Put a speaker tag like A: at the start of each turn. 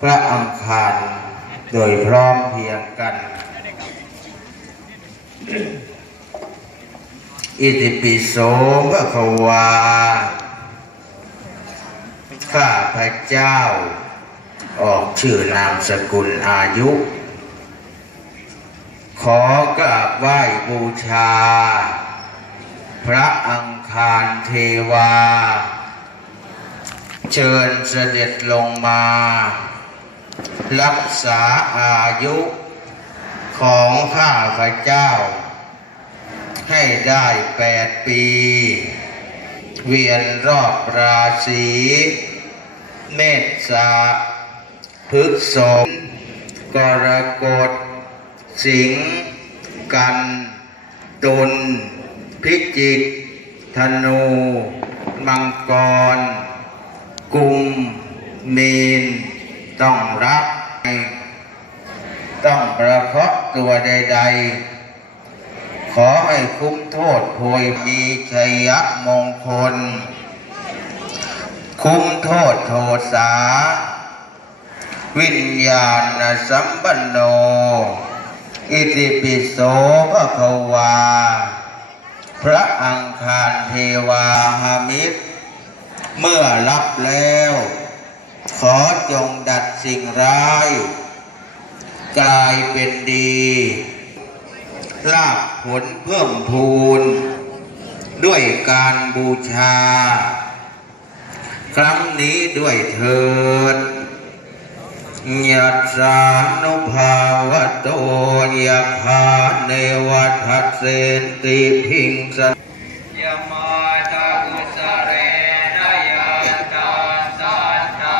A: พระอังคารโดยพร้อมเพรียงกัน อิติปิโสภะควา ข้าพระเจ้า ออกชื่อนามสกุลอายุ ขอกราบไหว้บูชา พระอังคารเทวา เชิญเสด็จลงมา รักษาอายุของข้าพระเจ้า ให้ได้แปดปี เวียนรอบราศีเมษสาพฤกษมกรกฎสิงห์กันตุลพิจิกธนู มังกร กุมเมน ต้องรับต้องประคราะห์ตัวใด ๆ ขอให้คุ้มโทษโพยมีชัยมงคล คุ้มโทษโทสา วิญญาณสัมปันโน อิติปิโสภะคะวา พระอังคารเทวาหามิตร เมื่อรับแล้ว ขอจงดัดสิ่งร้าย กลายเป็นดี ลาภผลเพิ่มพูน ด้วยการบูชา ครั้งนี้ด้วยเถิดยัสสานุภาวะโตยะคาเนวทัสเสนติพิงส